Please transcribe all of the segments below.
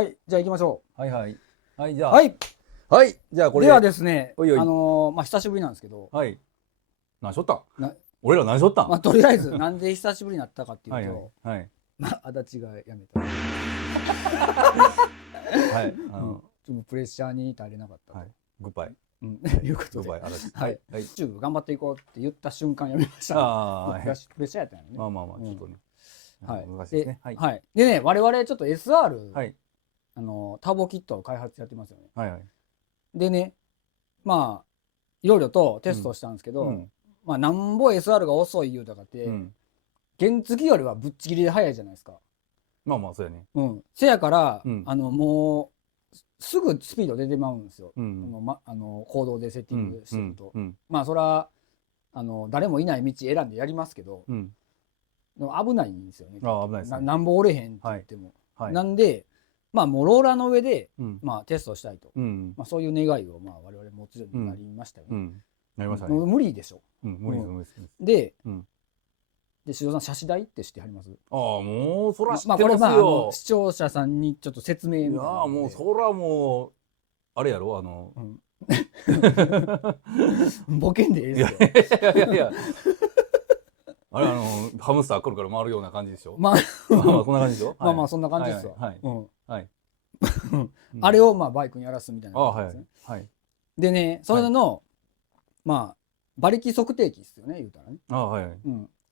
はい、じゃあ行きましょはいはい。はい、じゃう。あ。はい。はい。じゃあこれではですね、おいおい久しぶりなんですけど、はい。何しょったんな俺ら何しょったんとりあえずなんで久しぶりになったかっていうはいはい。と、はい。足立が辞めた。はい。ちょっとプレッシャーに耐えれなかったと。はい。グッバイ。いうことで、グッバイ、あらし。はい。はい。YouTube 頑張っていこうって言った瞬間辞めましたね。ああ、はい。プレッシャーやったんよね。まあまあまあ、ちょっとね。はい。難しいですね。はい。はい。でね、我々ちょっと SR、はい。ターボキットを開発やってますよね。はいはい。でね、まあ、いろいろとテストしたんですけど、まあ、なんぼ SR が遅い言うたかって、原付よりはぶっちぎりで速いじゃないですか。まあまあ、そうやね。せやから、もう、すぐスピード出てまうんですよ。行動でセッティングしてると。まあ、そら、誰もいない道選んでやりますけど、危ないんですよね。ああ、危ないですね。なんぼ折れへんって言っても。はい。なんで、まあ、もうローラーの上で、まあ、テストしたいと。まあ、そういう願いを、まあ、我々持つようになりましたよね。なりましたね。無理でしょ。無理です、無理です。で、宍戸さん、写真台って知ってはります？ああ、もう、そら知まあ、ってますこれまあ、よ。視聴者さんにちょっと説明みたいな。いやもう、そらもう、あれやろ、ボケんでええいやですよ。いやいやあれハムスター来るから回るような感じでしょ。まあ、まあまあこんな感じでしょ。まあまあそんな感じですわ。はい。あれをまあバイクにやらすみたいな感じですね。はい。でね、それの、まあ、馬力測定器ですよね、言うたらね。はい。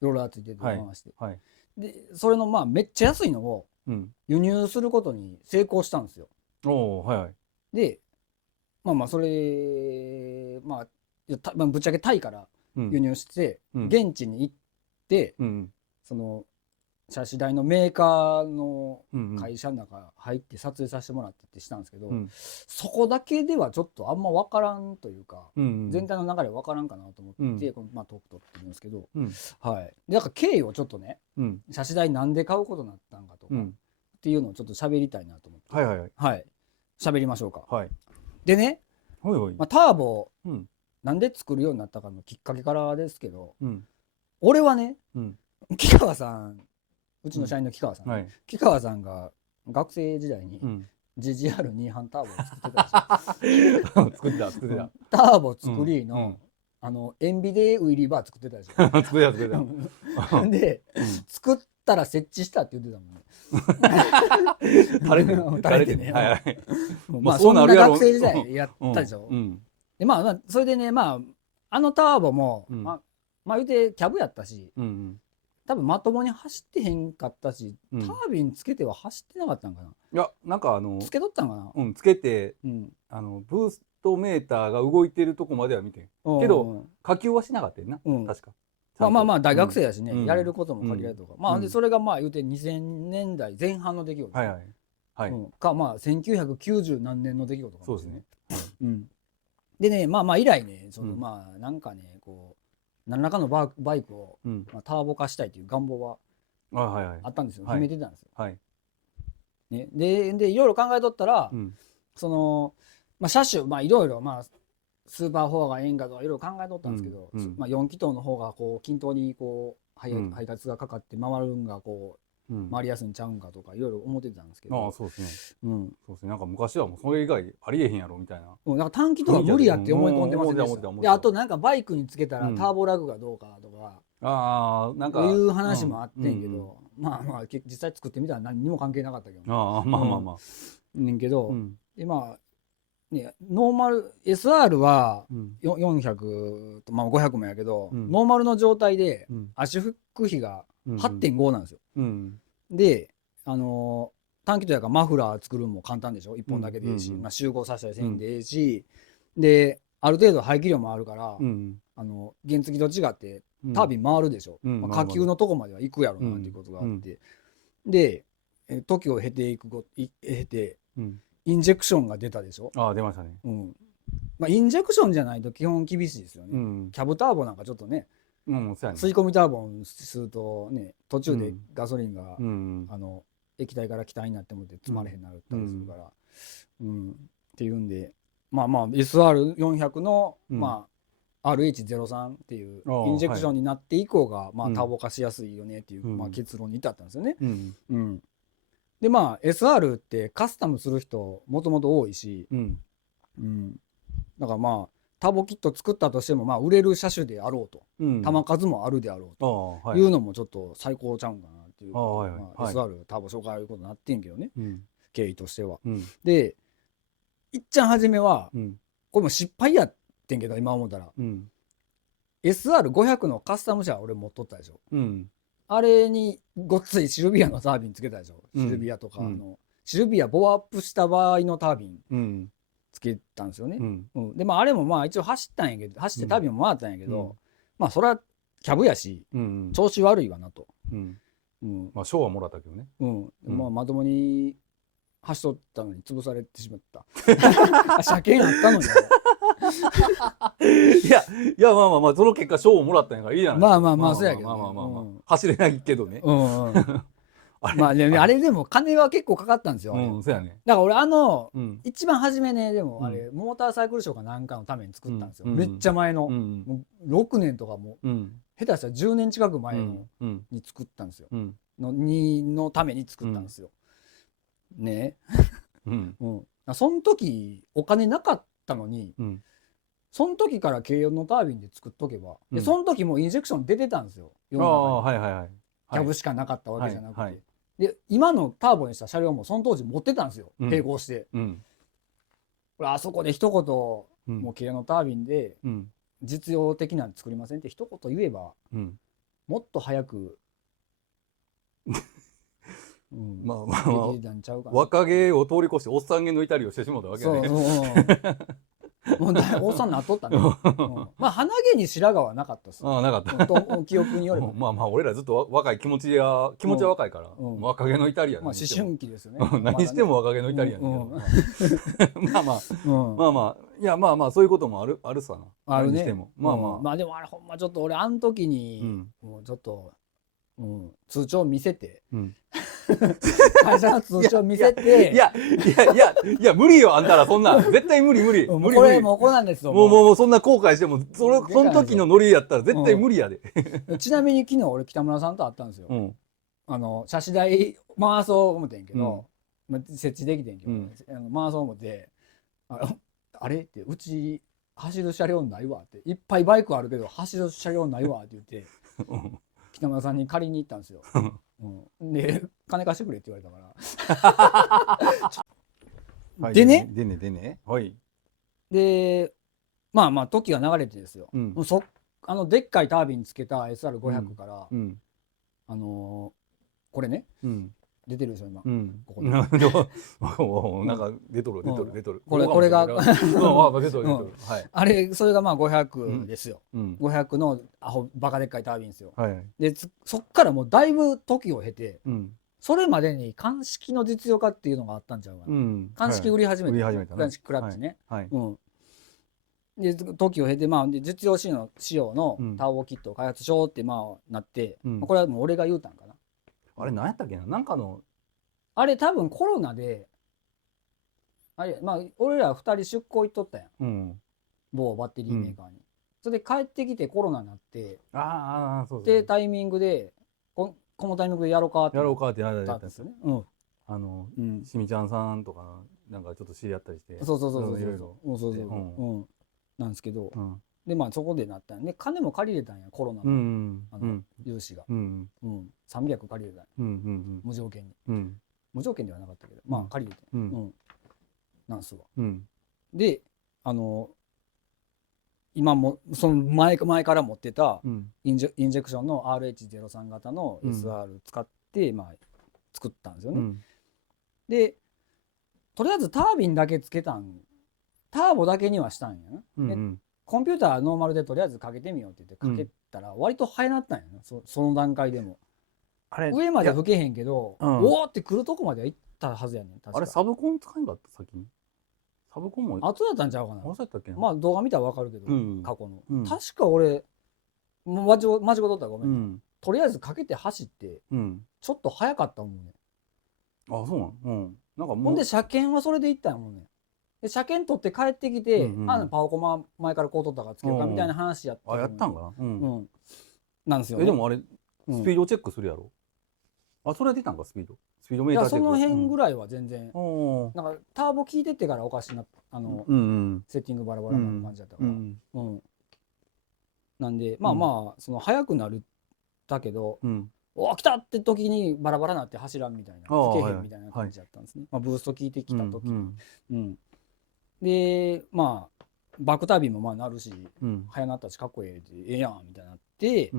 ローラーついてて回して。はい。で、それのまあめっちゃ安いのを輸入することに成功したんですよ。おお、はいはい。で、まあまあそれ、まあぶっちゃけタイから輸入して、現地に行って、その写真台のメーカーの会社の中入って撮影させてもらってってしたんですけど、そこだけではちょっとあんま分からんというか、全体の流れ分からんかなと思って、まあ、トーク撮ってるんですけど、はい。でだから経緯をちょっとね、写真台なんで買うことになったんかとか、っていうのをちょっと喋りたいなと思って、はい喋りましょうか。でね、ターボなんで作るようになったかのきっかけからですけど、俺はね、木川さん、うちの社員の木川さん、木川さんが学生時代に GGR2 班ターボを作ってたでしょ。作ってた。ターボ作りの塩ビでウイリーバー作ってたでしょ。作ってた。で、作ったら設置したって言ってたもんね。垂れてね。まあそんな学生時代やったでしょ。でまあそれでね、まあターボもまあ言うてキャブやったし、多分まともに走ってへんかったし、タービンつけては走ってなかったんかな。いや、なんかつけとったんかな。つけて、ブーストメーターが動いてるとこまでは見てんけど、下級はしなかったよな、確か。まあ大学生やしね、やれることも限られるとか。まあでそれがまあ言うて2000年代前半の出来事か、まあ1990何年の出来事かもしれない。そうですね。でね、まあ以来ね、まあなんかね、こう何らかのバイクをターボ化したいという願望はあったんですよ。秘めてたんですよ。でいろいろ考えとったら、その車種まあいろいろスーパー4がええんかとかいろいろ考えとったんですけど、4気筒の方がこう均等にこう配達がかかって回るんがこう回りやすいんちゃうんかとかいろいろ思ってたんですけど、そうですね。そうですね。なんか昔はもうそれ以外ありえへんやろみたいな。なんか短気筒は無理やって思い込んでませんでした。であとなんかバイクにつけたらターボラグがどうかとか。なんかいう話もあってんけど、まあ実際作ってみたら何にも関係なかったけど、ねんけど、今ねノーマル SR は400とまあ500もやけど、ノーマルの状態で圧縮比が 8.5 なんですよ。で短気筒やからマフラー作るのも簡単でしょ、1本だけでいいし、集合させたりせんでいいし、である程度排気量もあるから、原付と違ってタービン回るでしょ、下級のとこまでは行くやろなっていうことがあって、で時を経てインジェクションが出たでしょ。出ましたね。インジェクションじゃないと基本厳しいですよね。キャブターボなんかちょっとね、吸い込みターボにするとね、途中でガソリンが液体から気体になってもって積まれへんなったりするから、っていうんで、まあSR400 のRH03 っていうインジェクションになって以降がターボ化しやすいよねっていう結論に至ったんですよね。でまあ SR ってカスタムする人もともと多いし、だからまあターボキット作ったとしてもまあ売れる車種であろうと、弾数もあるであろうというのもちょっと最高ちゃうんかなっていうことで、SR ターボ紹介いうことになってんけどね、経緯としては。でいっちゃん初めは、これも失敗やってんけど今思ったら、SR500 のカスタム車俺持っとったでしょ。あれにごっついシルビアのタービンつけたでしょ。シルビアとか、シルビアボアアップした場合のタービンつけたんですよね。でまああれもまあ一応走ったんやけど、走ってタービンも回ったんやけど、まあそれはキャブやし、調子悪いわなと。まあ賞はもらったけどね。まあまともに走っとったのに潰されてしまった。車検あったのに。いやまあまあまあその結果賞をもらったんやからいいじゃないですか。まあそうやけど、走れないけどね。まああれでも金は結構かかったんですよ。そうやね。だから俺一番初めね、でもあれモーターサイクルショーかなんかのために作ったんですよ。めっちゃ前の6年とかも下手したら10年近く前のに作ったんですよ。のために作ったんですよ。ね。その時お金なかったのに、その時から軽4のタービンで作っとけば、でその時もインジェクション出てたんですよ。世の中にキャブしかなかったわけじゃなくて、で今のターボにした車両もその当時持ってたんですよ、並行して。あそこで一言、もう軽4のタービンで実用的なの作りませんって一言言えば、もっと早くまあまあ若気を通り越しておっさん毛の至りをしてしまったわけね。もうおっさんなっとったね。まあ鼻毛に白髪はなかったっす。なかった。記憶によれば。まあ俺らずっと若い気持ちは若いから、若気の至りやね。まあ思春期ですよね。何しても若気の至りやね。まあまあいやまあそういうこともあるさな。あるね。まあでもあれほんまちょっと俺あの時にもうちょっと通帳見せて。会社の通帳見せて。いや無理よあんたらそんな絶対無理。これもうこうなんですよ。もうそんな後悔してもその時のノリやったら絶対無理やで。ちなみに昨日俺北村さんと会ったんですよ。車種代回そう思ってんけど、設置できてんけど回そう思ってあれってうち走る車両ないわっていっぱいバイクあるけど走る車両ないわって言って北村さんに借りに行ったんですよ。で金貸してくれって言われたからでねでまあ時が流れてですよ、でっかいタービンつけた SR500 から、これね、出てるでしょ今、ここでなんか出とるこれがあれそれがまあ500ですよ、500のアホバカでっかいタービンですよ。でそっからもうだいぶ時を経て、それまでに鑑識の実用化っていうのがあったんちゃうかな。鑑識売り始めて、鑑識クラッチね。で時を経てまあ実用仕様のターボキットを開発しようってまあなって、これはもう俺が言うたんかな。あれ何やったっけな、なんかのあれ多分コロナであれまあ俺ら2人出向行っとったやん、某バッテリーメーカーに。それで帰ってきてコロナになって、でタイミングでこのタイミングでやろうかってやったんですよね。しみちゃんさんとかなんかちょっと知り合ったりして、そうなんですけど、でまあそこでなったんで金も借りれたんや、コロナの融資が300借りれたんや、無条件に。無条件ではなかったけどまあ借りれてなんすわ。で今もその前から持ってたインジェクションの RH03 型の SR 使ってまあ作ったんですよね。でとりあえずタービンだけつけたん、ターボだけにはしたんやな。コンピューターノーマルでとりあえずかけてみようって言ってかけたら割と早なったんやな、その段階でも。上までは吹けへんけどおおってくるとこまではいったはずやねん。あれサブコン使えんかった先に。サブコンも後だったんちゃうかな。まあ動画見たら分かるけど過去の確か俺間違うとったらごめん、とりあえずかけて走ってちょっと早かったもんね。あ、そうなんかほんで車検はそれで行ったんやもんね。で車検取って帰ってきてパオコマ前からこう取ったからつけようかみたいな話やった。やったんかな。なんですよ。でもあれスピードチェックするやろ。あ、それは出たんかスピースピードメーターその辺ぐらいは全然、うん、なんかターボ効いてってからおかしなうんうん、セッティングバラバラな感じだったから、うんなんでまあその速くなるだけど、うん、お来たって時にバラバラなって走らんみたいな、吹けへんみたいな感じだったんですね、まあ、ブースト効いてきた時に、でまあバックタービンもまあなるし、速なったしかっこええやんみたいになって、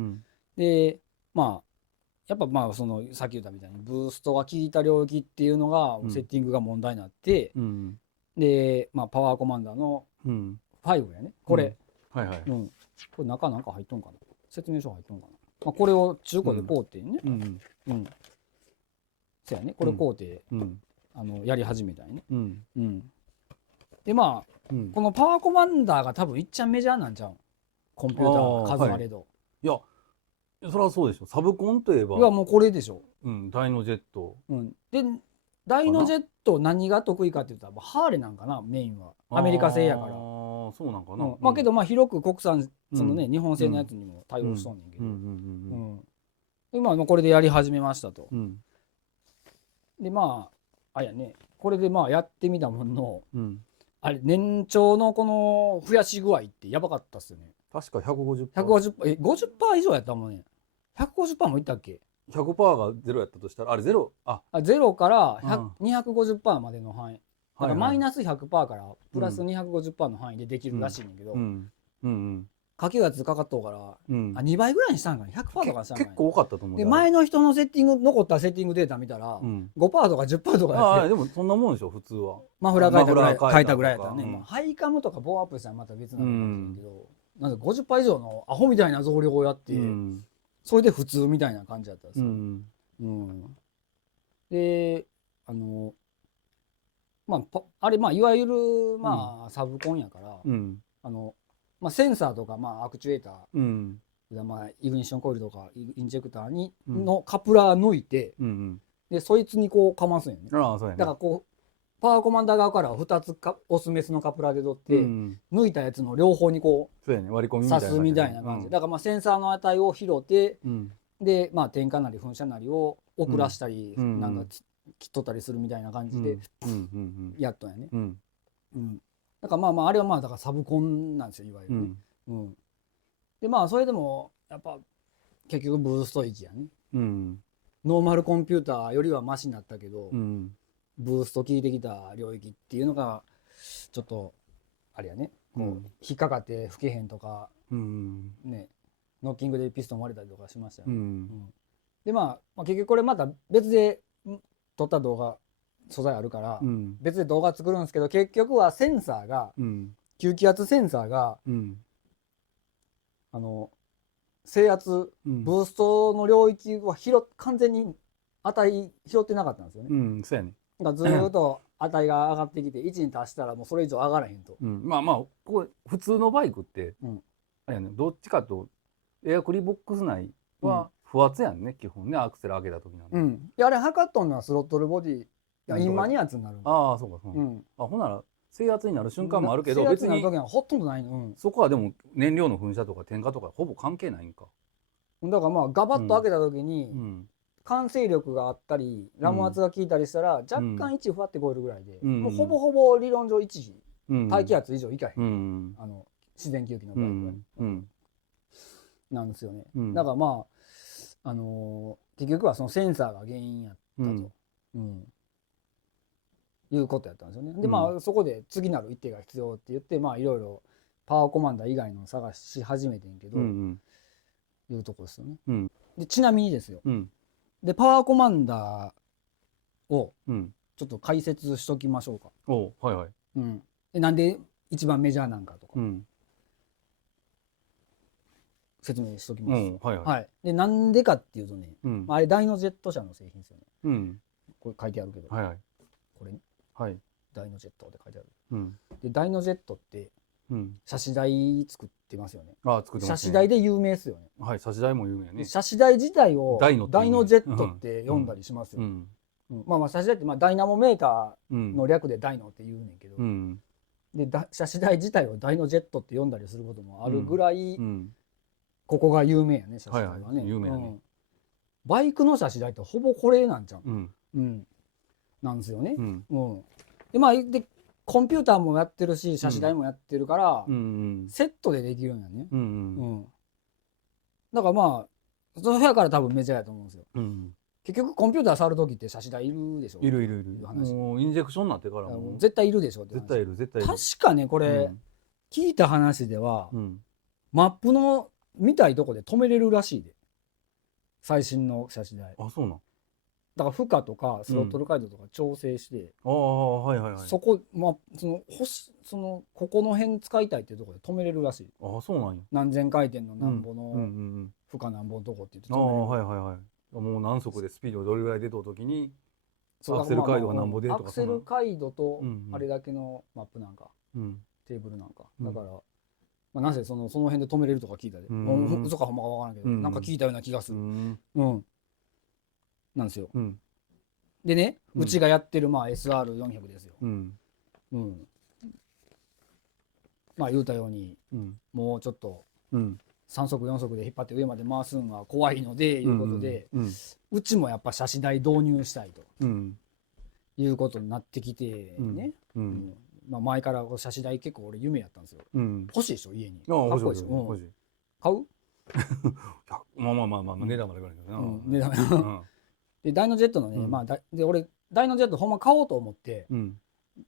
でまあやっぱまあそのさっき言ったみたいにブーストが効いた領域っていうのがセッティングが問題になって、でまあパワーコマンダーの5やねこれ、これ中なんか入っとんかな、説明書入っとんかな、まあ、これを中古で買うてね、そうやねこれ買うて、やり始めたんやね、でまあ、このパワーコマンダーが多分いっちゃんメジャーなんちゃう、コンピューター数あれど、いやそれはそうでしょ、サブコンといえばいやもうこれでしょ、ダイノジェット、でダイノジェット何が得意かって言ったらハーレーなんかな、メインはアメリカ製やから、そうなんかな、まあけどまあ広く国産そのね、日本製のやつにも対応しとんねんけど、でまあこれでやり始めましたと、でまああれやねこれでまあやってみたものの、あれ年長のこの増やし具合ってやばかったっすよね。確か150%。50% 以上やったもんね。150% もいったっけ？ 100% がゼロやったとしたら、あれゼロ、ゼロから250% までの範囲。だからマイナス 100% からプラス 250% の範囲でできるらしいんだけど、掛け圧かかっとうから、2倍ぐらいにしたんかな、100% とかしたんかな。結構多かったと思う。で前の人のセッティング残ったセッティングデータ見たら、5% とか 10% とかやって、でもそんなもんでしょ普通は。マフラー変えたぐらいやったらね、ハイカムとかボーアップしたらまた別なんだけど、なんか 50% 以上のアホみたいな増量をやって、それで普通みたいな感じだったんですよ。でまああれまあいわゆるまあサブコンやから、まあセンサーとかまあアクチュエーター、まあイグニッションコイルとかインジェクターにのカプラー抜いて、でそいつにこうかますんよね。だからこうパワーコマンダー側からは2つオスメスのカプラーで取って、抜いたやつの両方にこう刺すみたいな感じ。だからまあセンサーの値を拾って、でまあ点火なり噴射なりを遅らしたり、なんか切っとったりするみたいな感じでやっとんやね。だからまああれはまあだからサブコンなんですよいわゆるね。でまあそれでもやっぱ結局ブースト域やね。ノーマルコンピューターよりはマシになったけど、ブースト効いてきた領域っていうのがちょっとあれやね、こう引っかかって吹けへんとか、ね、ノッキングでピストン割れたりとかしましたよね。でまあ結局これまた別で撮った動画素材あるから、別で動画作るんですけど、結局はセンサーが、吸気圧センサーが、制圧、ブーストの領域は完全に値拾ってなかったんですよね。そうやね。だからずっと値が上がってきて1に達したらもうそれ以上上がらへんと。まあここ普通のバイクって、あれやね、どっちかとエアクリボックス内は不圧やんね、基本ね、アクセル上げた時なんで。あれ測っとんのはスロットルボディ、インマニ圧になる。そうかそう。ほんなら制圧になる瞬間もあるけど、別にほとんどないの。そこはでも燃料の噴射とか点火とかほぼ関係ないんか。だからまあガバッと開けた時に完成力があったりラム圧が効いたりしたら若干1ふわって超えるぐらいで、もうほぼほぼ理論上1大気圧以上いかへん、自然吸気の場合はなんですよね。だからまあ結局はそのセンサーが原因やったと、いうことやったんですよね。でまあそこで次なる一手が必要って言ってまあいろいろパワーコマンダー以外の探し始めてんけど、いうとこですよね。でちなみにですよ、でパワーコマンダーをちょっと解説しときましょうか。でなんで一番メジャーなんかとか、説明しときます。でなんでかっていうとね、あれダイノジェット社の製品ですよね。これ書いてあるけど、これね、ダイノジェットって書いてある。でダイノジェットって車種台作ってますよね。車種台で有名ですよね。車種台も有名ね。車種台自体をダイノジェットって呼んだりしますよ。まあ車種台ってダイナモメーターの略でダイノって言うねんけど、で車種台自体をダイノジェットって呼んだりすることもあるぐらい、ここが有名やね、車種台はね。バイクの車種台ってほぼこれなんちゃう。なんですよね。うん。でまあでコンピューターもやってるし写真台もやってるから、セットでできるんやね。だからまあその部屋から多分メジャーやと思うんですよ。結局コンピューター触る時って写真台いるでしょ。いる。もうインジェクションになってからも絶対いるでしょって話。絶対いる。確かねこれ、聞いた話では、マップの見たいとこで止めれるらしいで、最新の写真台。あ、そうなん。だから負荷とかスロットル回路とか調整して、そこそのここの辺使いたいっていうところで止めれるらしい。あ、そうなんや。何千回転のなんぼの負荷なんぼのとこって言って止めれる。もう何速でスピードどれぐらい出た時にアクセル回路がなんぼでとか。アクセル回路とあれだけのマップなんか、テーブルなんかだから、なぜその辺で止めれるとか聞いたで、嘘かほんまか分からんけど、なんか聞いたような気がする。なんですよ。でね、うちがやってるSR400 ですよ。まあ言うたように、もうちょっと3速4速で引っ張って上まで回すのは怖いのでいうことで、うちもやっぱ写真台導入したいということになってきてね。前から写真台結構俺夢やったんですよ。欲しいでしょ家に。かっこいいでしょ。買う？まあ値段までぐらいだな。値段。でダイノジェットのね、で俺ダイノジェットほんま買おうと思って、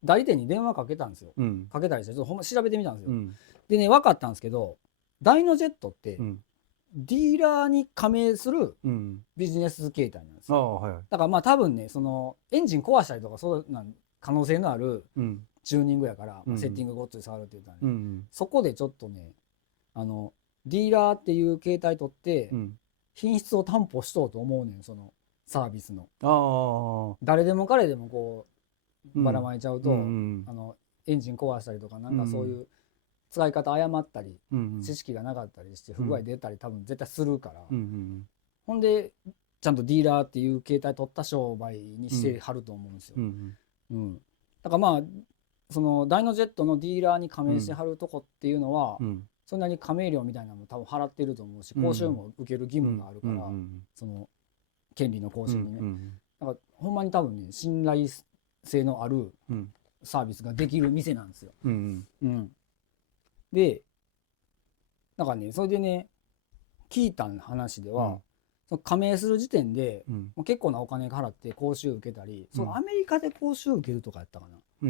代理店に電話かけたんですよ。かけたりしてちょっとほんま調べてみたんですよ。でね分かったんですけど、ダイノジェットってディーラーに加盟するビジネス形態なんですよ。だから多分ねそのエンジン壊したりとかそうな可能性のあるチューニングやから、セッティングごっつい触るって言ったらね、そこでちょっとねディーラーっていう形態取って品質を担保しとうと思うねん、そのサービスの。誰でも彼でもこうばらまいちゃうと、エンジン壊したりとかなんかそういう使い方誤ったり、知識がなかったりして不具合出たり多分絶対するから、ほんでちゃんとディーラーっていう形態取った商売にしてはると思うんですよ。だからそのダイノジェットのディーラーに加盟してはるとこっていうのは、そんなに加盟料みたいなのも多分払ってると思うし、講習も受ける義務があるから、その権利の更新にね。だからほんまに多分ね信頼性のあるサービスができる店なんですよ。でだからねそれでね聞いた話では、その加盟する時点で、もう結構なお金払って講習受けたり、そのアメリカで講習受けるとかやったかな、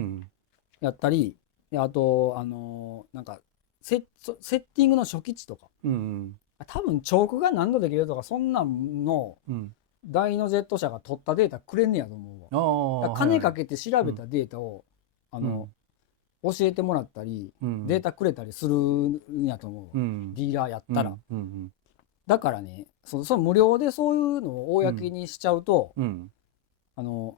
やったり、あとなんかセッティングの初期値とか、多分チョークが何度できるとかそんなんの、ダイノジェット社が取ったデータくれんねやと思うわ。金かけて調べたデータを、教えてもらったり、データくれたりするんやと思うわ、ディーラーやったら。だからねその無料でそういうのを公にしちゃうと、ダイノ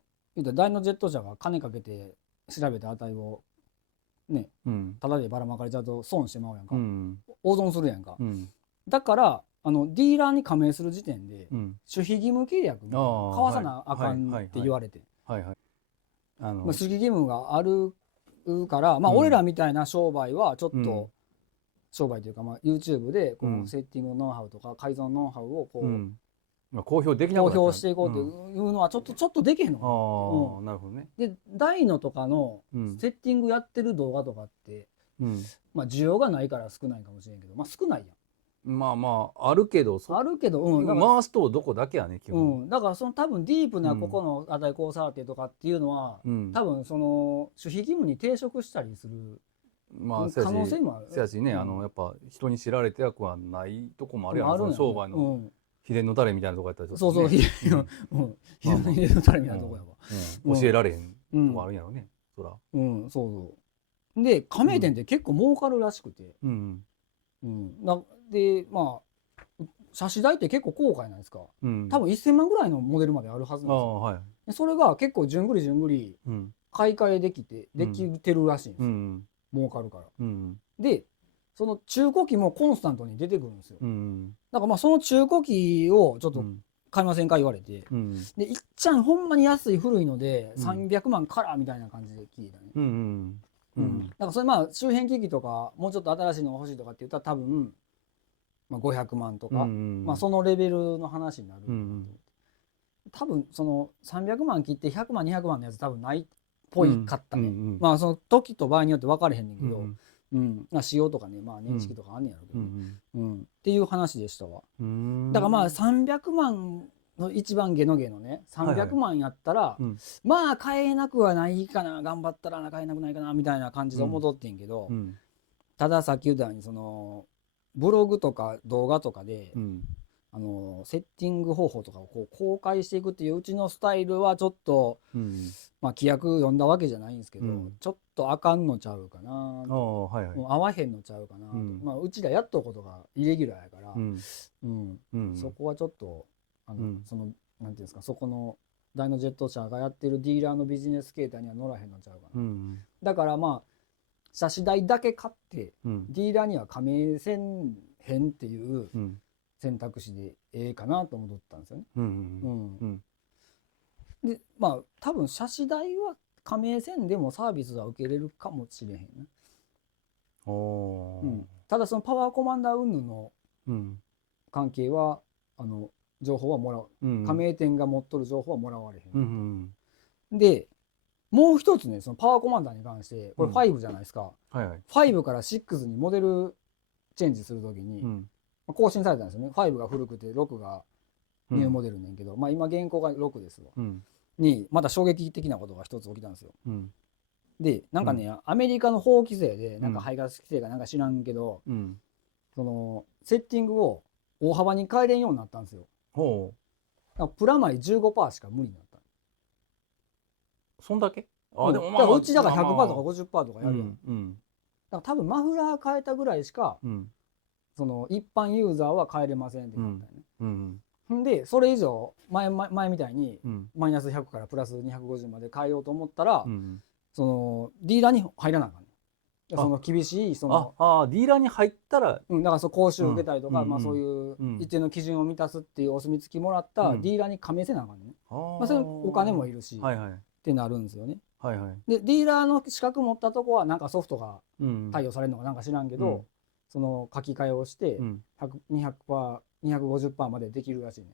ジェット社が金かけて調べた値をね、ただでばらまかれちゃうと損してまうやんか、大損するやんか、だからディーラーに加盟する時点で、守秘義務契約交わさなあかんって言われて、守秘義務があるから、俺らみたいな商売はちょっと、商売というか、YouTube でこうセッティングノウハウとか改造ノウハウをこう、公表できなくなっちゃう、公表していこうっていうのはちょっとできへんのかな。なるほどね。でダイノとかのセッティングやってる動画とかって、需要がないから少ないかもしれんけど、少ないやん。あるけど、回すとどこだけやね基本。だからその多分ディープなここの値こう触ってとかっていうのは、多分その守秘義務に抵触したりする可能性もある。せやしね、やっぱ人に知られてはないとこもあるやん、その商売の秘伝のタレみたいなとこやったらちょっと、そう秘伝のタレみたいなとこやわ、教えられへんとこあるんやろね、そら。そうで加盟店って結構儲かるらしくて、で差し代って結構高価じゃないですか、多分1000万ぐらいのモデルまであるはずなんですよ。それが結構じゅんぐり買い替えできてるらしいんですよ、儲かるから。でその中古機もコンスタントに出てくるんですよ。だからその中古機をちょっと買いませんか言われて、でいっちゃんほんまに安い古いので300万からみたいな感じで聞いたね。だからそれ周辺機器とかもうちょっと新しいのが欲しいとかって言ったら多分500万とか、そのレベルの話になる。多分その300万切って100万200万のやつ多分ないっぽいかったね、まあその時と場合によって分かれへんねんけど、仕様とかね、まあ年式とかあんねやろうけどね、っていう話でしたわ。だからまあ300万の一番下の下のね300万やったら、まあ買えなくはないかな、頑張ったら買えなくないかなみたいな感じで思っとってんけど、たださっき言ったようにそのブログとか動画とかで、セッティング方法とかをこう公開していくっていううちのスタイルはちょっと、まあ規約読んだわけじゃないんですけど、ちょっとあかんのちゃうかな、もう合わへんのちゃうかな、まあうちらやっとることがイレギュラーやから、そこはちょっとそのなんていうんですか、そこのダイノジェット社がやってるディーラーのビジネス形態には乗らへんのちゃうかな、だからまあ車種代だけ買って、ディーラーには加盟せんへんっていう選択肢でええかなと思ったんですよね。でまあ多分車種代は加盟せんでもサービスは受けれるかもしれへんね。ただそのパワーコマンダー云々の関係は情報はもらう、加盟店が持っとる情報はもらわれへん。でもう一つね、そのパワーコマンダーに関してこれ5じゃないですか、5から6にモデルチェンジするときに、更新されたんですよね。5が古くて6がニューモデルねんけど、まあ今現行が6ですわ、にまた衝撃的なことが一つ起きたんですよ。でなんかね、アメリカの法規制でなんか排ガス規制がなんか知らんけど、そのセッティングを大幅に変えれんようになったんですよ。プラマイ 15% しか無理になった。そんだけ？でもだからうちだから 100% とか 50% とかやるやん。だから多分マフラー変えたぐらいしか、その一般ユーザーは変えれませんってなったよね。でそれ以上前みたいにマイナス100からプラス250まで変えようと思ったら、そのディーラーに入らなあかんね。その厳しいそのディーラーに入ったら、だからそう講習受けたりとか、まあそういう一定の基準を満たすっていうお墨付きもらったディーラーに加盟せなあかんね。まあそれお金もいるしってなるんですよね。でディーラーの資格持ったとこはなんかソフトが対応されるのかなんか知らんけど、その書き換えをして200%、250% までできるらしいね。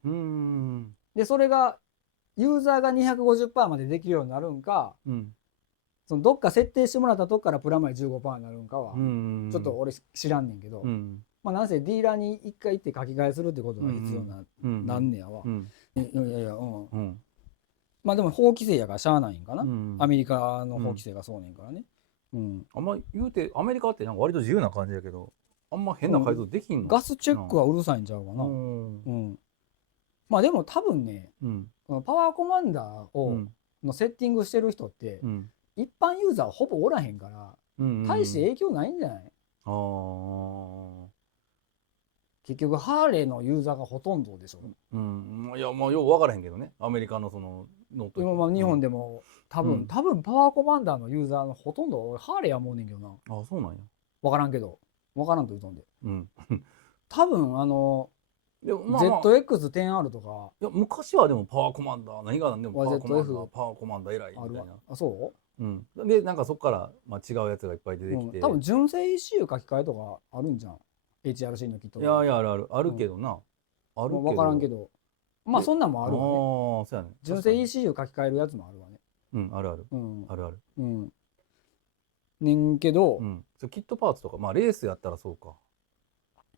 でそれがユーザーが 250% までできるようになるんか、そのどっか設定してもらったとこからプラマイ 15% になるんかはちょっと俺知らんねんけど、まあなんせディーラーに一回行って書き換えするってことが必要なんねやわ。まあでも法規制やからしゃあないんかな、アメリカの法規制がそうねんからね。あんま言うてアメリカってなんか割と自由な感じやけど、あんま変な改造できんの？ガスチェックはうるさいんちゃうかな。まあでも多分ね、パワーコマンダーのセッティングしてる人って一般ユーザーほぼおらへんから、大して影響ないんじゃない？結局ハーレーのユーザーがほとんどでしょ。いやまあよう分からへんけどね、アメリカのそのノート。今まあ日本でも多分パワーコマンダーのユーザーのほとんど俺ハーレーや思うねんけどな。あ、そうなんや。分からんけど、分からんと言うとんで。多分ZX10R とか。いや昔はでもパワーコマンダー、何が何でもパワーコマンダー、パワーコマンダー偉いみたいな。あ、そう？でなんかそこからまあ違うやつがいっぱい出てきて、多分純正 ECU 書き換えとかあるんじゃん。HRC のキット。いやあるけどな。あるけど。分からんけど。まあそんなんもあるわね。そうやね。純正 ECU 書き換えるやつもあるわね。あるある。あるある。ねんけど、キットパーツとか、まあレースやったらそうか。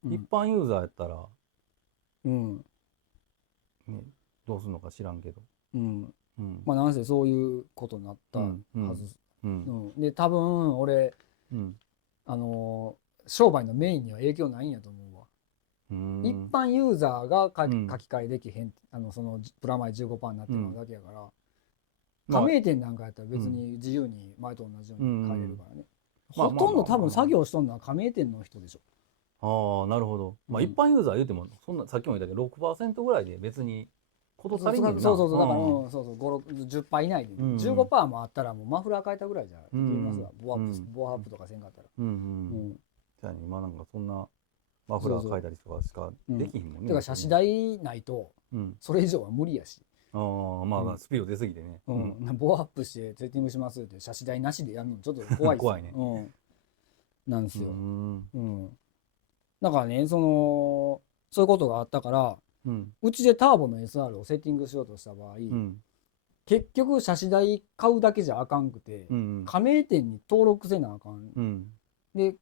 一般ユーザーやったら、どうするのか知らんけど。まあなんせそういうことになったはず。で多分俺商売のメインには影響ないんやと思うわ。一般ユーザーが書き換えできへん、そのプラマイ 15% になってるだけやから、加盟店なんかやったら別に自由に前と同じように変えれるからね。ほとんど多分作業しとんのは加盟店の人でしょ。ああ、なるほど。まあ一般ユーザー言うてもそんな、さっきも言ったけど 6% ぐらいで別にこと足りんねんな。そうだから10% 以内で 15% もあったらもうマフラー変えたぐらいじゃできますわ。ボアアップとかせんかったら。じゃあ今なんかそんなマフラー変えたりとかしかできひんもんね。だから車種代ないとそれ以上は無理やし。まあスピード出すぎてね。ボアアップしてセッティングしますって車種代なしでやるのちょっと怖い怖いね。なんですよ。だからねそういうことがあったからうちでターボの SR をセッティングしようとした場合、結局車種代買うだけじゃあかんくて、加盟店に登録せなあかん。で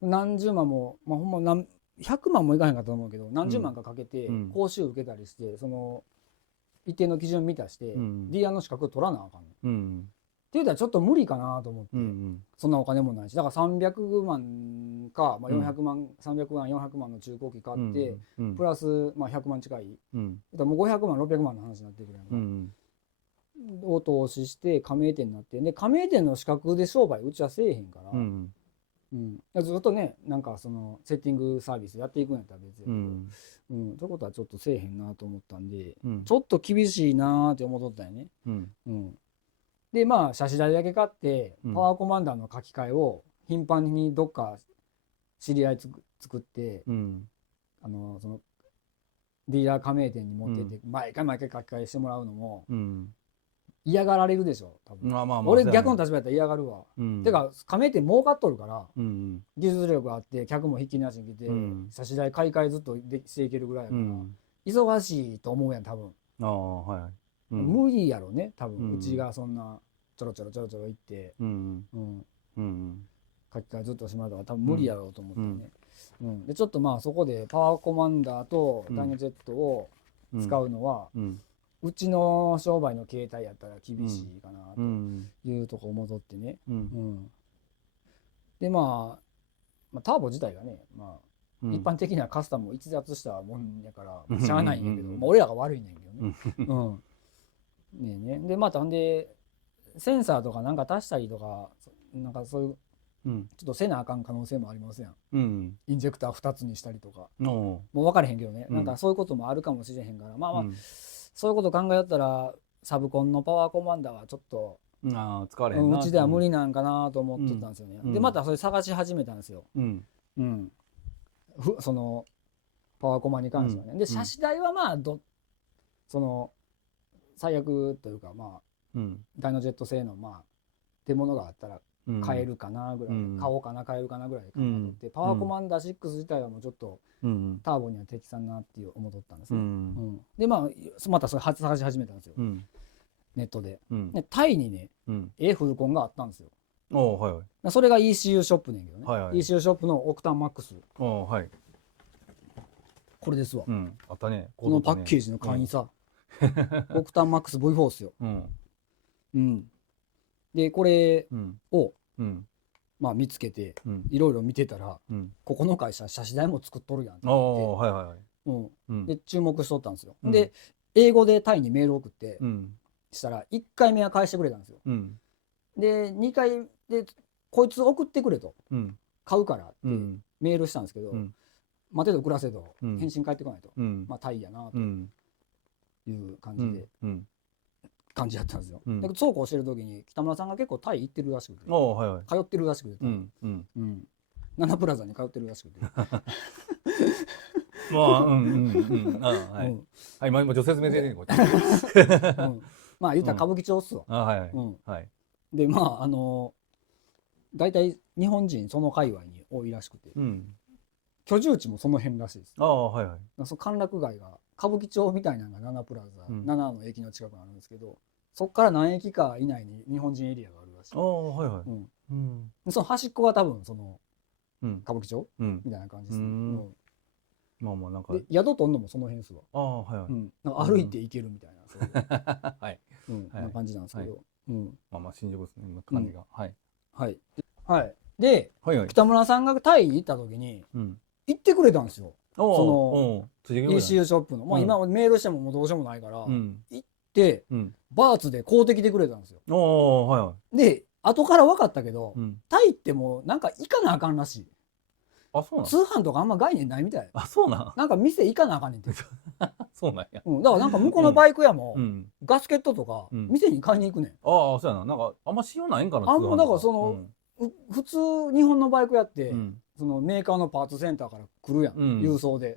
何十万も、まあ、ほんま100万もいかへんかと思うけど何十万かかけて講習受けたりして、その一定の基準満たして、ディーラーの資格取らなあかん。って言ったらちょっと無理かなと思って、そんなお金もないし、だから300万か、まあ、400万、300万400万の中古機買って、プラス、まあ、100万近い、だからもう500万600万の話になってくるやんか、を投資して加盟店になって、で加盟店の資格で商売うちはせえへんから、ずっとねなんかそのセッティングサービスやっていくんやったら別やけど、ということはちょっとせえへんなと思ったんで、ちょっと厳しいなって思っとったよね。でまあ車種代だけ買ってパワーコマンダーの書き換えを頻繁にどっか知り合い作って、そのディーラー加盟店に持ってって毎回書き換えしてもらうのも嫌がられるでしょ多分。俺逆の立場やったら嫌がるわ。てか加盟店儲かっとるから、技術力あって客も引き出しに来て車種代買い替えずっとしていけるぐらいやから、忙しいと思うやん多分。無理やろね多分、うちがそんなちょろちょろ行って、書き換えずっとしまうとか多分無理やろうと思ってね。でちょっとまあそこでパワーコマンダーとダイナジェットを使うのは、うちの商売の形態やったら厳しいかなというとこ戻ってね。でまあターボ自体がね、まあ一般的にはカスタムを逸脱したもんやからしゃあないんやけど、俺らが悪いねんけどね。ねでまたほんでセンサーとかなんか足したりとかなんかそういうちょっとせなあかん可能性もありますやん。インジェクター2つにしたりとかもう分からへんけどね、なんかそういうこともあるかもしれへんから、まあまあそういうこと考えよったらサブコンのパワーコマンダーはちょっと使われへんな、うちでは無理なんかなと思ってたんですよね。でまたそれ探し始めたんですよ。そのパワーコマに関してはね。で車種代はまあその最悪というかまあダイナジェット製のまあ手物があったら買えるかなぐらい、買おうかな買えるかなぐらいで考えて、パワーコマンダー6自体はもうちょっとターボには適さんなって思っとったんですね。でまたそれ探し始めたんですよ、ネットで。タイにねフルコンがあったんですよ。それが ECU ショップねんけどね。ECU ショップのオクタンマックス。これですわ。あったね。このパッケージの簡易さ。オクタンマックス V4 っすよ。でこれをまあ見つけていろいろ見てたら、ここの会社車種代も作っとるやんって思って、で注目しとったんですよ。で英語でタイにメール送ってしたら1回目は返してくれたんですよ。で2回でこいつ送ってくれと、買うからってメールしたんですけど、待てど暮らせど返信返ってこないと、まあタイやなという感じで。感じだったんですよ。そうこうしてる時に北村さんが結構タイ行ってるらしくて、通ってるらしくて、ナナプラザに通ってるらしくて。今ちょっと説明でまあ言ったら歌舞伎町っすわ。でまあ大体日本人その界隈に多いらしくて、居住地もその辺らしいです。その歓楽街が歌舞伎町みたいなのがナナプラザ、ナナの駅の近くにあるんですけど、そこから何駅か以内に日本人エリアがあるらしい。その端っこが多分その歌舞伎町みたいな感じですね。まあまあなんか宿取んのもその辺ですわ。なんか歩いて行けるみたいな感じなんですけど、まあまあ新宿ですね感じが。で北村さんがタイに行った時に行ってくれたんですよ。その ECU ショップの、まあ今メールしてももうどうしようもないから行ってバーツで買うてきてくれたんですよ。で後から分かったけど、タイってもうなんか行かなあかんらしい。通販とかあんま概念ないみたい。なんか店行かなあかんねんて。そうなんや。だからなんか向こうのバイク屋もガスケットとか店に買いに行くねん。そうやな。なんかあんま仕様ないんかな。あんまだからその普通日本のバイク屋ってそのメーカーのパーツセンターから来るやん、郵送で。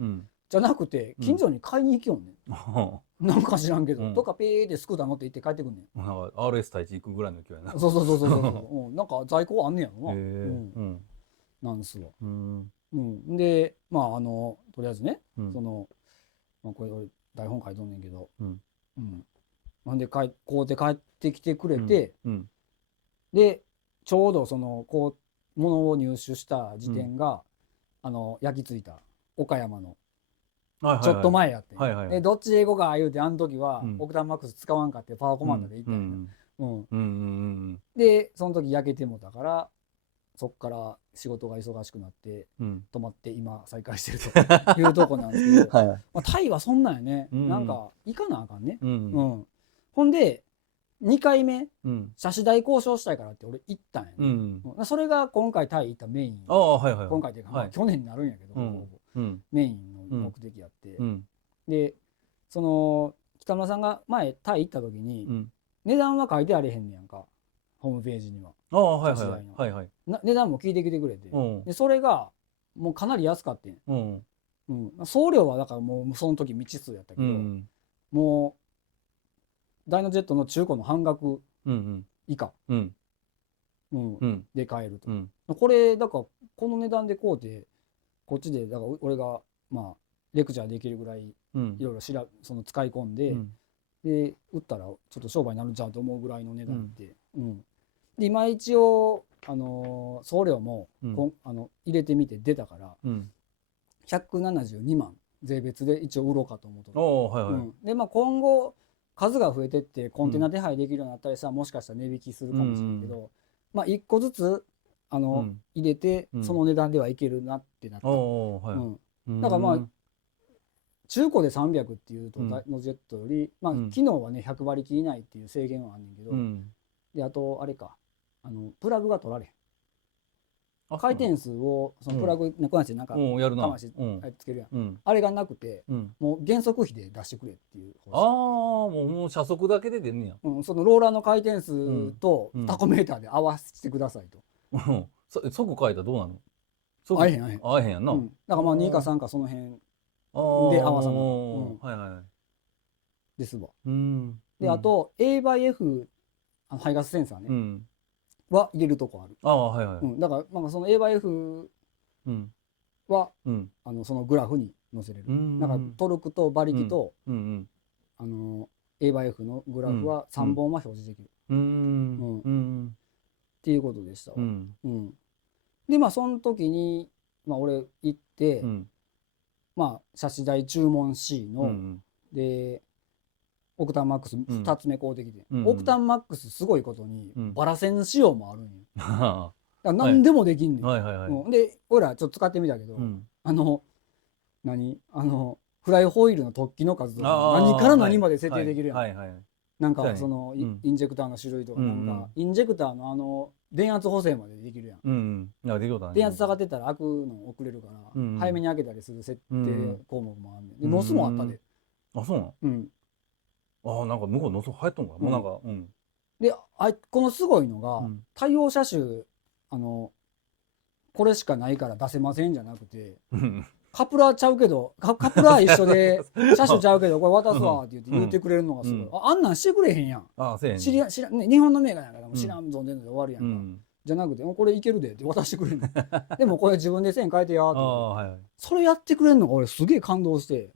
じゃなくて近所に買いに行きよんねん。なんか知らんけど、とかピーってスクーター乗って行って帰ってくんねん。RS 対1行くぐらいの勢いやな。そう。なんか在庫あんねやろな。なんですわ。でまあとりあえずね、そのまあ、これ俺台本書いとんねんけど、うんうん、なんでこうで帰ってきてくれて、うん、でちょうどその物を入手した時点が、焼き付いた岡山のちょっと前やって、でどっちで英語か言うてあの時は、オクターマックス使わんかってパワーコマンドで行ったんや、でその時焼けてもたからそっから仕事が忙しくなって、止まって今再開してるというとこなんですけどまあ、タイはそんなんやね、なんか行かなあかんね、ほんで2回目、社子代交渉したいからって俺行ったんやね、それが今回タイ行ったメイン、今回っていうか、まあ、去年になるんやけど、メインの目的やって、でその北村さんが前タイ行った時に、値段は書いてあれへんねやんか、ホームページには。値段も聞いてきてくれて、でそれがもうかなり安かってん、送料はだからもうその時未知数やったけど、もうダイノジェットの中古の半額以下、で買えると、これだからこの値段で買うてこっちでだから俺がまあレクチャーできるぐらいいろいろその使い込んで、で売ったらちょっと商売になるんちゃうと思うぐらいの値段で、で今一応送料も、入れてみて出たから、172万税別で一応売ろうかと思うと、でまあ今後数が増えてってコンテナ手配できるようになったりさ、もしかしたら値引きするかもしれないけど、まあ1個ずつ入れてその値段ではいけるなってなった、だからまあ中古で300っていうとダイノジェットより、まあ機能はね100馬力以内っていう制限はあんねんけど、であとあれかプラグが取られへん。回転数をそのプラグのこなしでなんかかましつけるやん、あれがなくて、もう減速比で出してくれっていう。もう車速だけで出んねや。そのローラーの回転数とタコメーターで合わせてくださいと。速変えたらどうなの？合えへん合えへんやんな。だからまあ2か3かその辺で合わさないですわ。であと A/F 排ガスセンサーねは入れるとこある。だからまあその A/F はそのグラフに載せれる。だからトルクと馬力とA/F のグラフは3本は表示できるっていうことでしたわ。でまあその時に俺行ってまあ車子代注文 C のでオクタンマックス2つ目こうできて、オクタンマックスすごいことにバラ線仕様もあるんよ。だから何でもできんねん。で俺らちょっと使ってみたけど、フライホイールの突起の数とか何から何まで設定できるやん。なんかそのインジェクターの種類とかなんかインジェクターの電圧補正までできるやん。電圧下がってたら開くの遅れるから早めに開けたりする設定項目もあんねん。でノスもあったで。あ、そうなの？なんか向こうノス流行っとんかな。もうなんかでこのすごいのが対応車種これしかないから出せませんじゃなくてカプラーちゃうけどカプラー一緒で車種ちゃうけどこれ渡すわって言ってくれるのがすごい。あんなんしてくれへんやん。知らん日本のメーカーやから知らんぞんでんので終わるやんか。じゃなくてこれいけるでって渡してくれるの。でもこれ自分で線変えてやってそれやってくれるのが俺すげえ感動して、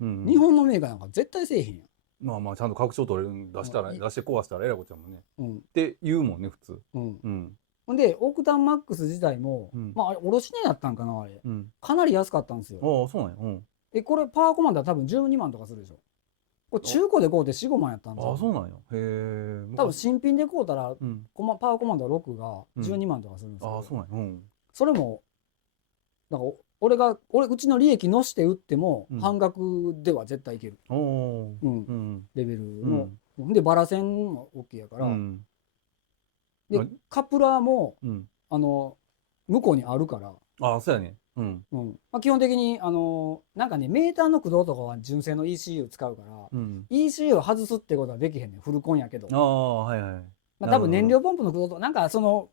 日本のメーカーなんか絶対せえへんやん。まあちゃんと拡張取れる出して壊したらえらいこっちゃもんねって言うもんね普通。ほんでオクタンマックス自体もまああれ卸値やったんかな、あれかなり安かったんですよ。そうなんや。これパワーコマンダー多分12万とかするでしょ。これ中古で買うて4、5万やったんですよ。そうなんや。へえ。多分新品で買うたらパワーコマンダー6が12万とかするんですよ。そうなんや。それもだからうちの利益のして売っても半額では絶対いけるレベルの。でバラ線も OK やから、でカプラーも向こうにあるから。そうやね。基本的になんかねメーターの駆動とかは純正の ECU 使うから、ECU を外すってことはできへんねん、フルコンやけど。多分燃料ポンプの駆動となんかその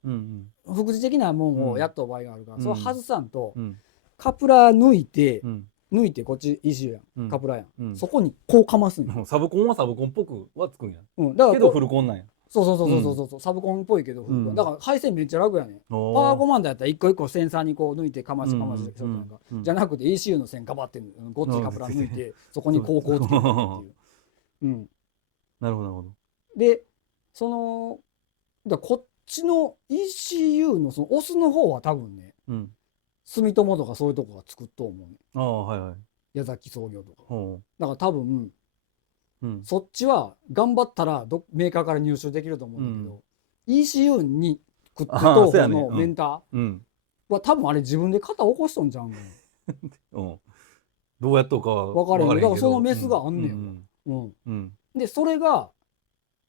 副次的なもんをやっと場合があるから、それ外さんとカプラー抜いてこっち ECU やん、カプラーやん、そこにこうかますんよ。サブコンはサブコンっぽくはつくんや。だからけどフルコンなんや。そうそうそうそうそう、サブコンっぽいけど、だから配線めっちゃ楽やねん。パワーコマンドやったら一個一個センサーにこう抜いてかましてかまして、じゃなくて ECU の線かばってごっついカプラー抜いてそこにこうつけてっていう。うん。なるほどなるほど。でそのこっちの ECU のそのオスの方は多分ね、住友とかそういうとこが作っと思うね。ああはいはい。矢崎創業とか。だから多分、そっちは頑張ったらメーカーから入手できると思うんだけど、ECU に食ってとうのメンターは多分あれ自分で型起こしとんじゃん。どうやっとか分かれへん。だからそのメスがあんねん。でそれが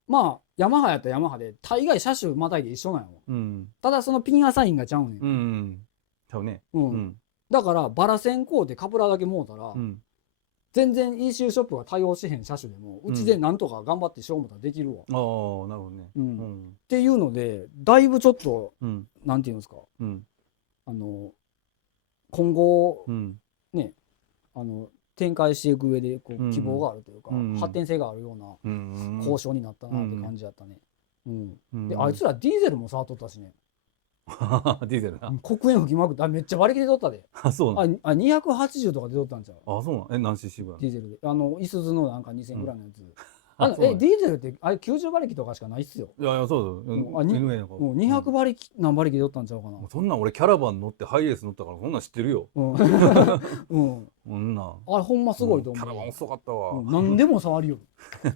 まあヤマハやったらヤマハで大概車種またいで一緒なんよ。ただそのピンアサインがちゃうねん。ちゃうね。だからバラ線こうでカプラーだけもうたら、全然 ECU ショップが対応しへん車種でもうちでなんとか頑張ってしようもたらできるわ。ああなるほどね。っていうのでだいぶちょっとなんていうんですか、今後ね展開していく上でこう希望があるというか発展性があるような交渉になったなって感じやったね。であいつらディーゼルも触っとったしね。ディーゼルな。黒煙吹きまくってめっちゃ割り切れとったで。あそうなん。280とか出とったんちゃう。あそうなん。何 cc ぐらい。ディーゼルでいすゞのなんか2000ぐらいのやつ。ディーゼルってあれ90馬力とかしかないっすよ。いやいやそうそう。NA のか。200馬力何馬力でおったんちゃうかな。そんなん俺キャラバン乗ってハイエース乗ったからそんなん知ってるよ。あれほんますごいと思う。キャラバン遅かったわ。何でも触りよる。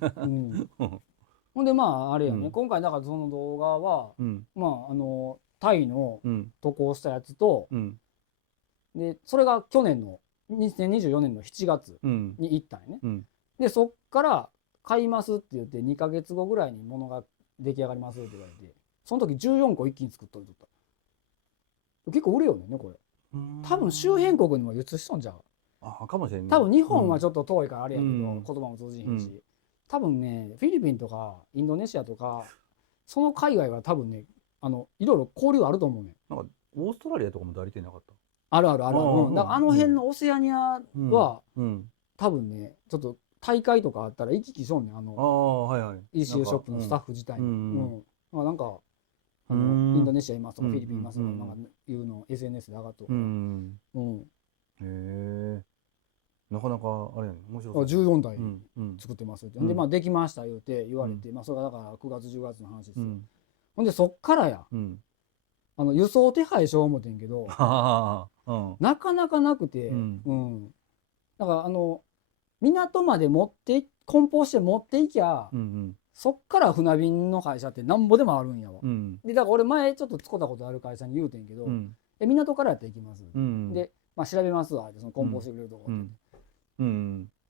ほんでまああれやね、今回だからその動画はまあタイの渡航したやつと、でそれが去年の2024年の7月に行ったんやね。でそっから買いますって言って2ヶ月後ぐらいに物が出来上がりますって言われて、その時14個一気に作っといとった。結構売れよねこれ。多分周辺国にも輸出しとんじゃう。あかもしれんね。多分日本はちょっと遠いからあれやけど、言葉も通じへんし、多分ねフィリピンとかインドネシアとかその海外は多分ねいろいろ交流あると思うね。なんかオーストラリアとかも代理店なかった。あるあるある。だから辺のオセアニアは多分ねちょっと大会とかあったら行き来しょんねんECU ショップのスタッフ自体に。なんかインドネシアいますとかフィリピンいますとかなんかいうの SNS で上がっとる。へえ。なかなかあれやね面白そう。14台作ってますって。でまあできました言われて、それがだから9月10月の話ですよ。ほんでそっからや輸送手配しよう思てんけどなかなかなくて、だから港まで梱包して持っていきゃ、そっから船便の会社ってなんぼでもあるんやわ。でだから俺前ちょっと使ったことある会社に言うてんけど、港からやったら行きます。でまあ調べますわってその梱包してくれるとこって。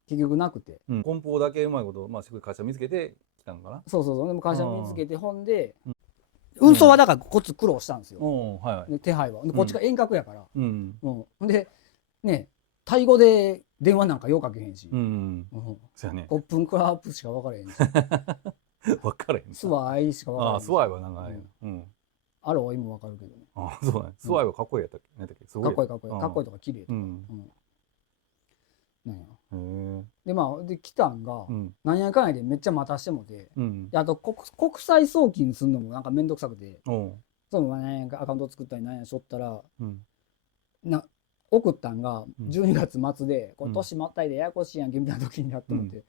結局なくて。梱包だけうまいことしてくれる会社見つけて来たのかな。そうそうそう。でも会社見つけてほんで。運送はだからこっち苦労したんですよ。手配は。こっちが遠隔やから。でねタイ語で電話なんかようかけへんし。コップンクラップしか分からへんし。分からへん。スワイしか分からへん。スワイはなんかアローも分かるけどね。そうだね。スワイはかっこいいやったっけ。かっこいいかっこいい。かっこいいとか綺麗とか。なんや。でまあで来たんがなんやかんやでめっちゃ待たしてもて、あと国際送金するのもなんか面倒くさくて、そのなんやアカウント作ったりなんやしょったら送ったんが12月末で年またいでややこしいやんけみたいな時にやってもて、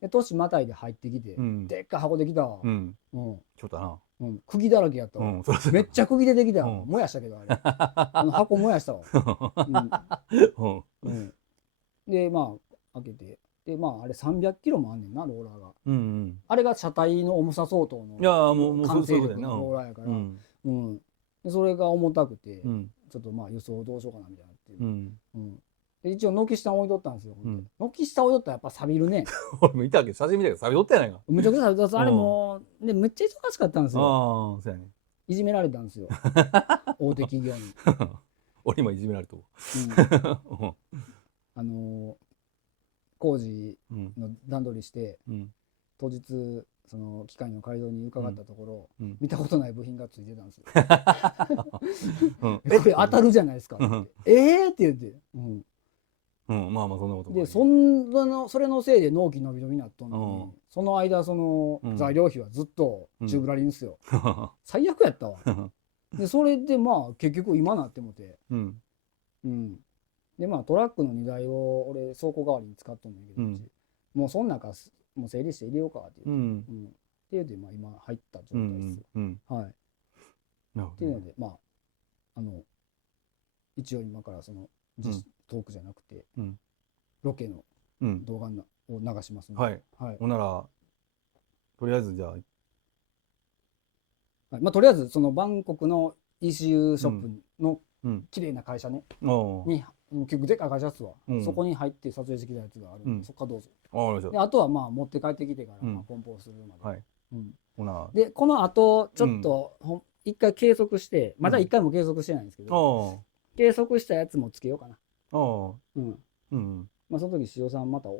で年またいで入ってきてでっかい箱できたわ。ちょっとな釘だらけやったわ。めっちゃ釘でできたわ。燃やしたけどあれ箱燃やしたわ。でまあ開けてでまああれ300キロもあんねんなローラーが。あれが車体の重さ相当の完成力のローラーやから、でそれが重たくてちょっとまあ輸送どうしようかなみたいなってで一応軒下置いとったんですよ。軒下置いとったらやっぱ錆びるね。俺見たけど写真見たけど錆びとったやないか。むちゃくちゃ錆びとった。あれもでめっちゃ忙しかったんですよ。そうやね。いじめられたんですよ大手企業に。俺今いじめられと。工事の段取りして、当日その機械の改造に伺ったところ、見たことない部品がついてたんですよ。これ当たるじゃないですかって。って言って、まあまあそんなこともでそれのせいで納期伸び伸びになっとんのに、その間その材料費はずっと宙ぶらりんですよ。最悪やったわ。でそれでまあ結局今なってもて、でまあトラックの荷台を俺倉庫代わりに使っとんねんけど、もうそん中もう整理して入れようかって言って、っていうでまあ今入った状態です。はい。っていうのでまあ一応今からそのトークじゃなくてロケの動画を流しますので、はい。ほんならとりあえずじゃあ、まあとりあえずそのバンコクの ECU ショップの綺麗な会社ねに結構でかい会社っすわ。そこに入って撮影してきたやつがあるんで、そこからどうぞ。であとはまあ持って帰ってきてから梱包するまで。でこのあとちょっと一回計測して、まだ一回も計測してないんですけど、計測したやつもつけようかな。まあその時塩さんまた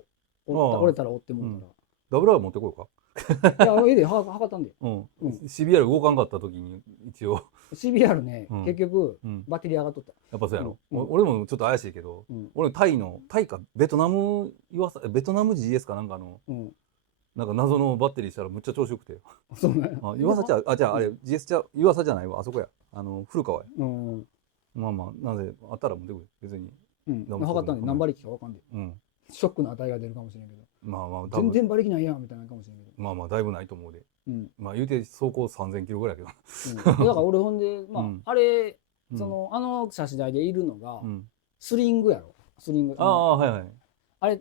折れたら折ってもらったら。ダブル R 持ってこようか。いや、いいで、測ったんで。CBR 動かんかった時に一応。CBR ね、結局バッテリー上がっとった。やっぱそうやろ。俺もちょっと怪しいけど、俺タイかベトナム GS かなんかの、なんか謎のバッテリーしたらむっちゃ調子よくて。そうね。岩佐じゃああれ GS ちゃう、岩佐じゃないわ、あそこや。古川や。まあまあ、なぜあったら持ってくれ。別に。測ったんで何馬力か分かんで。ショックの値が出るかもしれんけど。まあまあ全然馬力ないやんみたいなかもしれんけど。まあまあだいぶないと思うで。まあ言うて走行3000キロぐらいやけど。だから俺ほんでまああれ車種台でいるのがスリングやろ。スリング。ああはいはい。あれ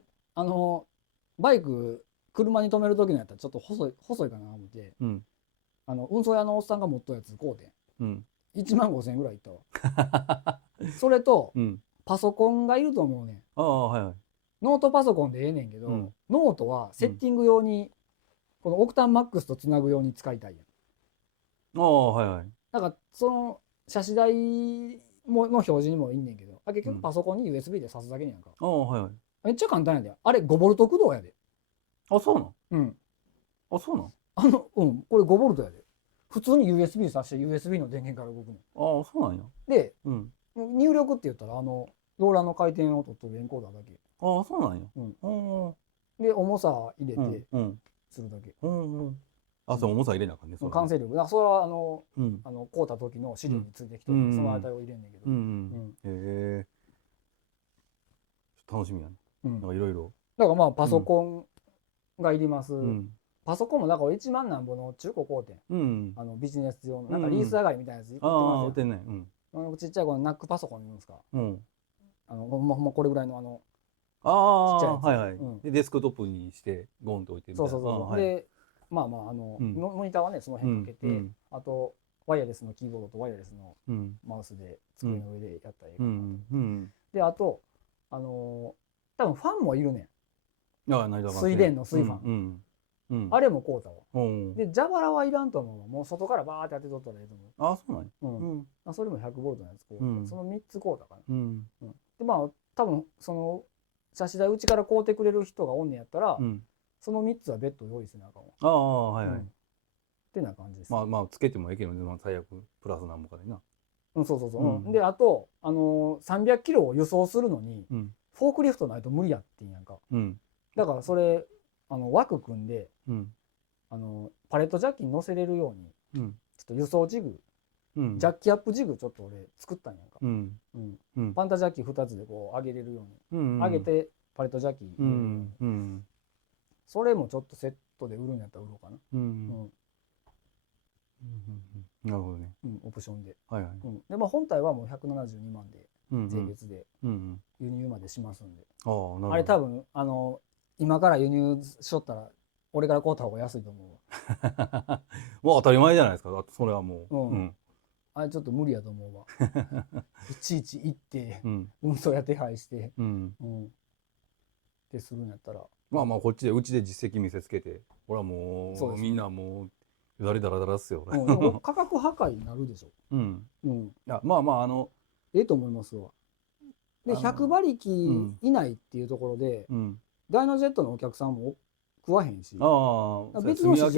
バイク車に止める時のやったらちょっと細いかな思って運送屋のおっさんが持ったやつ買うて1万5,000円ぐらいいったわ。それとパソコンがいると思うねん。ノートパソコンでええねんけど、ノートはセッティング用にこのオクタンマックスとつなぐように使いたいやん。だからその車種台の表示にもいいねんけど、結局パソコンに USB で挿すだけねやんか。めっちゃ簡単やで。あれ5ボルト駆動やで。あ、そうなん？うん。あ、そうなん？これ5ボルトやで。普通に USB 挿して USB の電源から動くの。あ、そうなんや。で、入力って言ったらローラーの回転を取っとるエンコーダーだけ。ああ、そうなんや。で、重さ入れてするだけ。あ、そう、重さ入れなあかんね。完成力。それは買うた時の資料についてきてその値を入れんねんけど。へえ。楽しみやな。なんかいろいろ。だからまあパソコンがいります。パソコンもだから1万なんぼの中古買うてん。ビジネス用のなんかリース上がりみたいなやつ売ってますよ。売ってんね。ちっちゃいこのナックパソコン言うんですか。ほんまこれぐらいのちっちゃいやつ。はいはい。でデスクトップにしてゴンと置いてみたいな。そう。でまあまあモニターはねその辺かけて、あとワイヤレスのキーボードとワイヤレスのマウスで机の上でやったらいいかなと。であと多分ファンもいるねん。水田の水ファン。あれも買うたわ。で蛇腹はいらんと思うわ。もう外からバーって当てとったらいいと思う。あ、そうなんや。それも100ボルトのやつ買うて、その3つ買うたかな。でまあ多分その車種台うちから買うてくれる人がおんねやったら、その3つは別途用意せなあかんわ。ああ、はいはい。ってな感じです。まあつけてもいいけど、最悪プラスなんぼかでな。そう。であと300キロを輸送するのにフォークリフトないと無理やってんやんか。だからそれ枠組んでパレットジャッキに乗せれるようにちょっと輸送ジグジャッキアップジグちょっと俺作ったんやんか。パンタジャッキ2つでこう上げれるように上げてパレットジャッキそれもちょっとセットで売るんやったら売ろうかな。なるほどね。オプションで。でまあ本体はもう172万で税別で輸入までしますんで。あれ多分今から輸入しとったら俺から買うた方が安いと思うわ。もう当たり前じゃないですか。だってそれはもう。あれちょっと無理やと思うわ。いちいち行って運送や手配してってするんやったら。まあまあうちで実績見せつけて、俺はもうみんなもうよだれだらだらっすよ。価格破壊になるでしょ。まあまあええと思いますわ。で100馬力以内っていうところでダイノジェットのお客さんも食わへんし、別の市場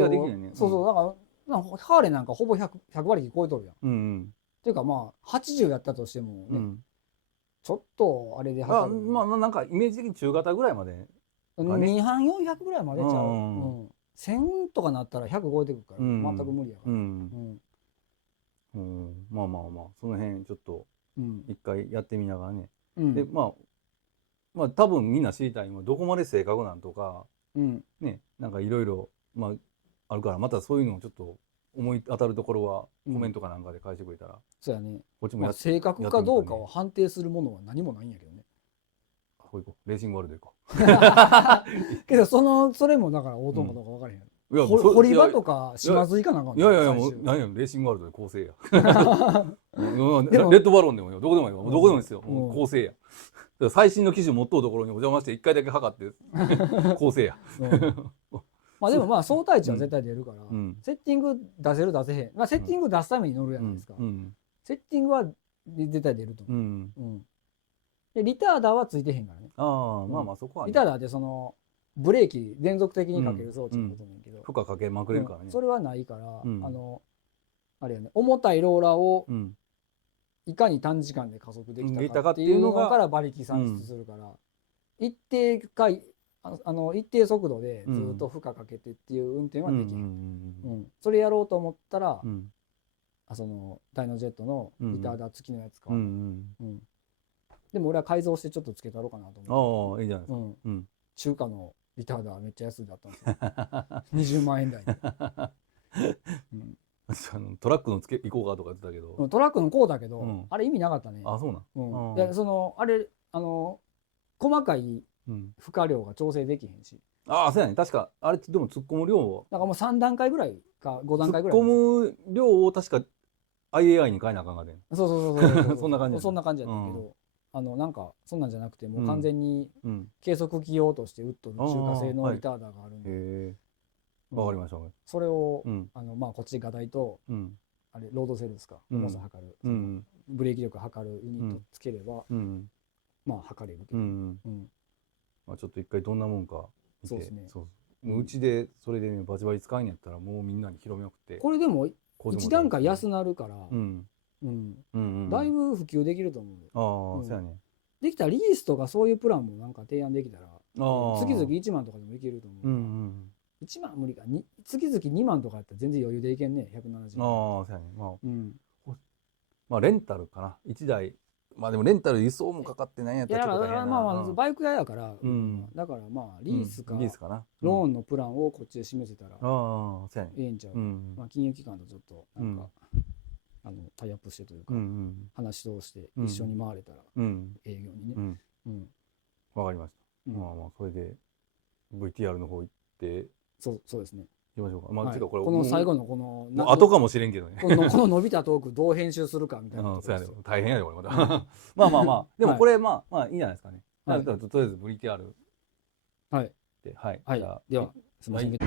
そうだからハーレーなんかほぼ100馬力超えとるやん。っていうかまあ80やったとしてもねちょっとあれで測る。まあなんかイメージ的に中型ぐらいまで。2班400ぐらいまでちゃう。1000とかなったら100超えてくるから全く無理やから。まあまあまあその辺ちょっと一回やってみながらね。でまあ多分みんな知りたいのはどこまで正確なんとかね、なんかいろいろあるから、またそういうのをちょっと思い当たるところはコメントかなんかで返してくれたら。そうやね。こっちも正確かどうかを判定するものは何もないんやけどね。こう行こう。レーシングワールド行こう。けどそれもだからオートマとか分からへん。掘り場とか島津行かなんかん。いやもう何やレーシングワールドで構成や。レッドバロンでもよ、どこでもいいよ。どこでもいいですよ。構成や。最新の機種持っとうところにお邪魔して一回だけ測って構成や。まあでもまあ相対値は絶対出るから、セッティング出せる出せへん。まあセッティング出すために乗るじゃないですか。セッティングは絶対出ると思う。でリターダーはついてへんからね。まあまあそこは。リターダーってそのブレーキ連続的にかける装置のことなんけど、負荷かけまくれるからね。それはないから、あれやね、重たいローラーをいかに短時間で加速できたかっていうのから馬力算出するから、一定速度でずっと負荷かけてっていう運転はできへん。それやろうと思ったら、そのダイノジェットのリターダー付きのやつか。でも俺は改造してちょっとつけたろうかなと思って。いいじゃないですか。中華のリターダーめっちゃ安いだったんですよ。20万円台で。トラックの行こうかとか言ってたけど。トラックのこうだけど、あれ意味なかったね。そうなん。いや、あれ、細かい負荷量が調整できへんし。そうやね。確か、あれでも突っ込む量を。だからもう3段階ぐらいか5段階ぐらい。突っ込む量を確か IAI に変えなあかんがで。そう。そんな感じ。そんな感じやったけど。なんかそんなんじゃなくてもう完全に計測器用としてウッドの中華製のリターダーがあるんで、わかりました。それをまあこっちガタイとあれロードセルですか、重さ測る、ブレーキ力測るユニットつければまあ測れるけど、まあちょっと一回どんなもんか見て。そうですね。うちでそれでねバチバチ使うんやったらもうみんなに広めよくて。これでも一段階安なるから。だいぶ普及できると思う。そうやね。できたらリースとかそういうプランもなんか提案できたら月々1万とかでもいけると思う。1万無理か、月々2万とかやったら全然余裕でいけんね、170万。そうやね。まあレンタルかな、1台。まあでもレンタル輸送もかかってないんやったらちょっと大変やな。まあバイク屋やから、だからまあリースかローンのプランをこっちで示せたらええんちゃう。まあ金融機関とちょっとなんかタイアップしてというか話通して一緒に回れたら営業にね。わかりました。まあまあそれで VTR の方行ってそうですね。行きましょうか。まあこの最後のこの後かもしれんけどね。この伸びたトークどう編集するかみたいな。そうやね。大変やでこれまた。まあまあまあでもこれまあいいんじゃないですかね。とりあえず VTR はい。でではすみません。